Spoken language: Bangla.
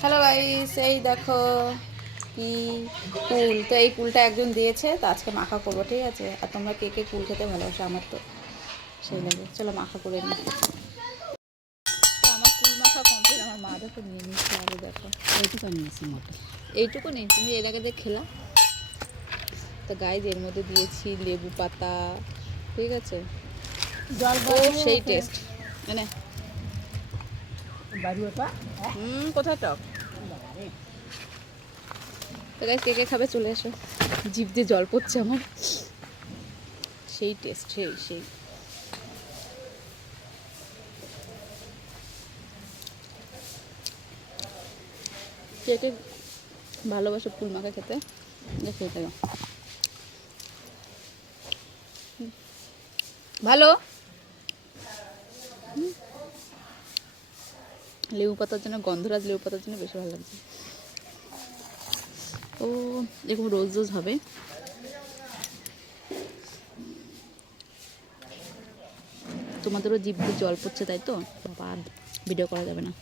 হ্যালো গাইস, এই দেখো কি কুল। তো এই কুলটা একজন দিয়েছে, তো আজকে মাখা করবো, ঠিক আছে? আর তোমরা কে কে কুল খেতে ভালোবাসো? আমার তো সেই লাগে। চলো মাখা করে নিই। তো আমার কুল মাখা কমপ্লিট। আমার মা দেখো নিয়ে নিচ্ছে আরও, দেখো এইটুকু নিয়েছি মোটে। এইটুকু নেই, তুমি এর আগে দিয়ে খেলা। তো গাইজ এর মধ্যে দিয়েছি লেবু পাতা, ঠিক আছে? জল ও গরম সেই টেস্ট। মানে বাড়ি ওটা কোথায় টক। তো গাইজ কে কে খাবে চলে এসো। জিভ দিয়ে জল পড়ছে আমার। সেই টেস্ট, সেই সেই। কে কে ভালোবাসো ফুল মাখা খেতে, খেয়ে থাকো। ভালো। লেবু পাতার জন্য, গন্ধরাজ লেবু পাতার জন্য বেশি ভালো লাগছে। ও এরকম রোজ রোজ হবে। তোমাদেরও জিভ দিয়ে জল পড়ছে, তাই তো? বাবা, ভিডিও করা যাবে না।